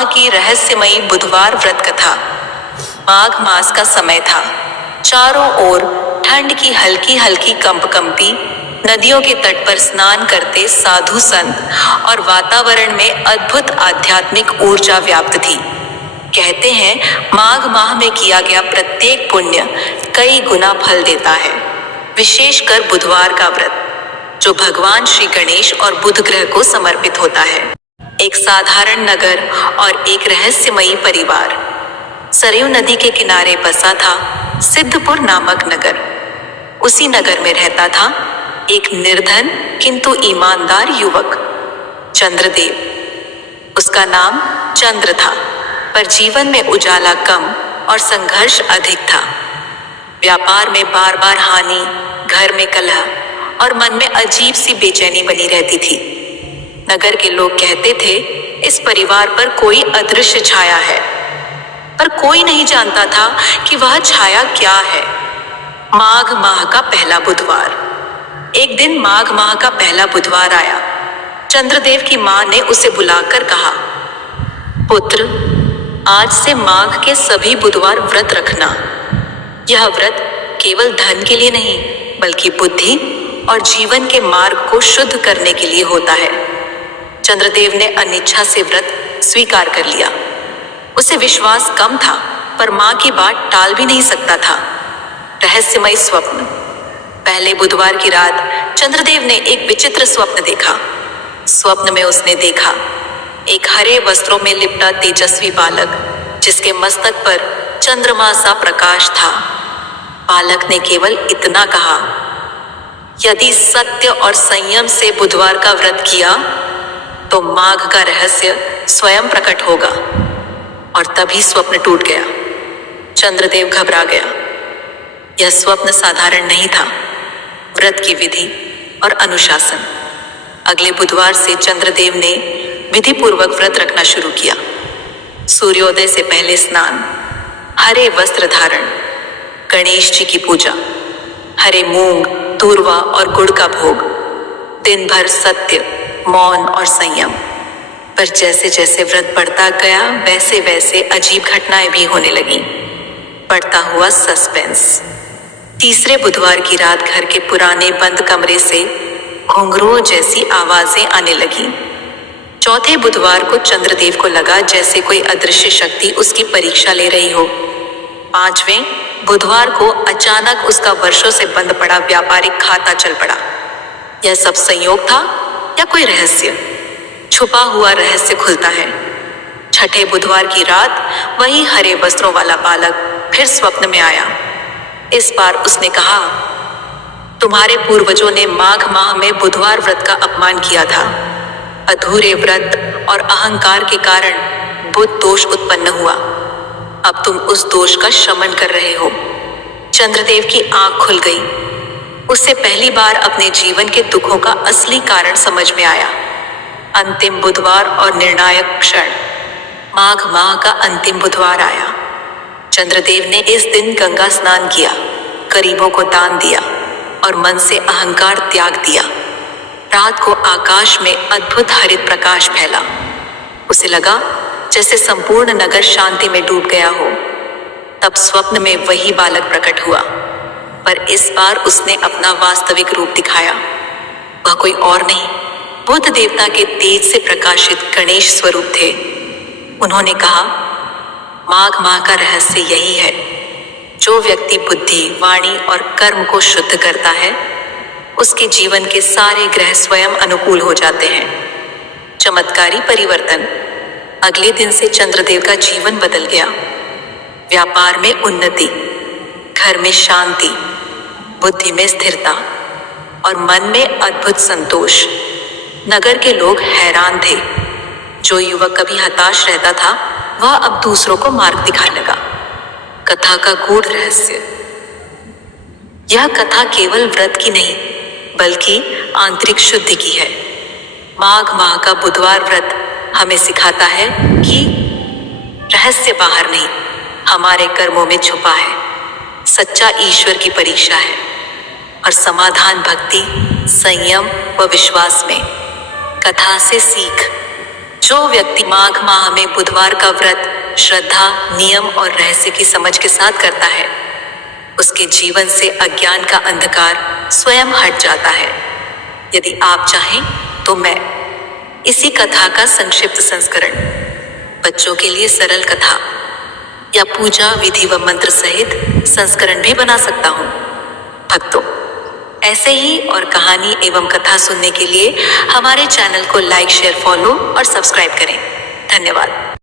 माह की रहस्यमयी बुधवार व्रत कथा। माघ मास का समय था। चारों ओर ठंड की हल्की हल्की कंपकंपी, नदियों के तट पर स्नान करते साधु संत और वातावरण में अद्भुत आध्यात्मिक ऊर्जा व्याप्त थी। कहते हैं माघ माह में किया गया प्रत्येक पुण्य कई गुना फल देता है, विशेषकर बुधवार का व्रत, जो भगवान श्री गणेश और बुध ग्रह को समर्पित होता है। एक साधारण नगर और एक रहस्यमयी परिवार। सरयू नदी के किनारे बसा था सिद्धपुर नामक नगर। उसी नगर में रहता था एक निर्धन किंतु ईमानदार युवक, चंद्रदेव। उसका नाम चंद्र था, पर जीवन में उजाला कम और संघर्ष अधिक था। व्यापार में बार बार हानि, घर में कलह और मन में अजीब सी बेचैनी बनी रहती थी। नगर के लोग कहते थे इस परिवार पर कोई अदृश्य छाया है, पर कोई नहीं जानता था कि वह छाया क्या है। माघ माह का पहला बुधवार। एक दिन माघ माह का पहला बुधवार आया। चंद्रदेव की मां ने उसे बुलाकर कहा, पुत्र, आज से माघ के सभी बुधवार व्रत रखना। यह व्रत केवल धन के लिए नहीं, बल्कि बुद्धि और जीवन के मार्ग को शुद्ध करने के लिए होता है। चंद्रदेव ने अनिच्छा से व्रत स्वीकार कर लिया। उसे विश्वास कम था, पर मां की बात टाल भी नहीं सकता था। रहस्यमय स्वप्न। पहले बुधवार की रात चंद्रदेव ने एक विचित्र स्वप्न देखा। स्वप्न में उसने देखा एक हरे वस्त्रों में लिपटा तेजस्वी बालक, जिसके मस्तक पर चंद्रमा सा प्रकाश था। बालक ने केवल इतना कहा, यदि सत्य और संयम से बुधवार का व्रत किया तो माघ का रहस्य स्वयं प्रकट होगा। और तभी स्वप्न टूट गया। चंद्रदेव घबरा गया। यह स्वप्न साधारण नहीं था, व्रत की विधि और अनुशासन। अगले बुधवार से चंद्रदेव ने विधि पूर्वक व्रत रखना शुरू किया। सूर्योदय से पहले स्नान, हरे वस्त्र धारण, गणेश जी की पूजा, हरे मूंग, दूर्वा और गुड़ का भोग, दिन भर सत्य, मौन और संयम। पर जैसे जैसे व्रत बढ़ता गया, वैसे वैसे अजीब घटनाएं भी होने लगीं। बढ़ता हुआ सस्पेंस। तीसरे बुधवार की रात घर के पुराने बंद कमरे से घुंघरुओं जैसी आवाजें आने लगीं। चौथे बुधवार को चंद्रदेव को लगा जैसे कोई अदृश्य शक्ति उसकी परीक्षा ले रही हो। पांचवें बुधवार को अचानक उसका वर्षों से बंद पड़ा व्यापारिक खाता चल पड़ा। यह सब संयोग था या कोई रहस्य? छुपा हुआ रहस्य खुलता है। छठे बुधवार की रात वही हरे वस्त्रों वाला बालक फिर स्वप्न में आया। इस बार उसने कहा, तुम्हारे पूर्वजों ने माघ माह में बुधवार व्रत का अपमान किया था। अधूरे व्रत और अहंकार के कारण बुध दोष उत्पन्न हुआ। अब तुम उस दोष का शमन कर रहे हो। चंद्रदेव की आंख खुल गई। उससे पहली बार अपने जीवन के दुखों का असली कारण समझ में आया। अंतिम बुधवार और निर्णायक क्षण। माघ माह का अंतिम बुधवार आया। चंद्रदेव ने इस दिन गंगा स्नान किया, गरीबों को दान दिया और मन से अहंकार त्याग दिया। रात को आकाश में अद्भुत हरित प्रकाश फैला। उसे लगा जैसे संपूर्ण नगर शांति में डूब गया हो। तब स्वप्न में वही बालक प्रकट हुआ, पर इस बार उसने अपना वास्तविक रूप दिखाया। वह कोई और नहीं, बुध देवता के तेज से प्रकाशित गणेश स्वरूप थे। उन्होंने कहा, माघ माह का रहस्य यही है, जो व्यक्ति बुद्धि, वाणी और कर्म को शुद्ध करता है, उसके जीवन के सारे ग्रह स्वयं अनुकूल हो जाते हैं। चमत्कारी परिवर्तन। अगले दिन से चंद्रदेव का जीवन बदल गया। व्यापार में उन्नति, घर में शांति, बुद्धि में स्थिरता और मन में अद्भुत संतोष। नगर के लोग हैरान थे। जो युवक कभी हताश रहता था, वह अब दूसरों को मार्ग दिखाने लगा। कथा का गूढ़ रहस्य। यह कथा केवल व्रत की नहीं, बल्कि आंतरिक शुद्धि की है। माघ माह का बुधवार व्रत हमें सिखाता है कि रहस्य बाहर नहीं, हमारे कर्मों में छुपा है। सच्चा ईश्वर की परीक्षा है और समाधान भक्ति, संयम व विश्वास में। कथा से सीख। जो व्यक्ति माघ माह में बुधवार का व्रत श्रद्धा, नियम और रहस्य की समझ के साथ करता है, उसके जीवन से अज्ञान का अंधकार स्वयं हट जाता है। यदि आप चाहें तो मैं इसी कथा का संक्षिप्त संस्करण, बच्चों के लिए सरल कथा या पूजा विधि व मंत्र सहित संस्करण भी बना सकता हूँ। भक्तों, ऐसे ही और कहानी एवं कथा सुनने के लिए हमारे चैनल को लाइक, शेयर, फॉलो और सब्सक्राइब करें। धन्यवाद।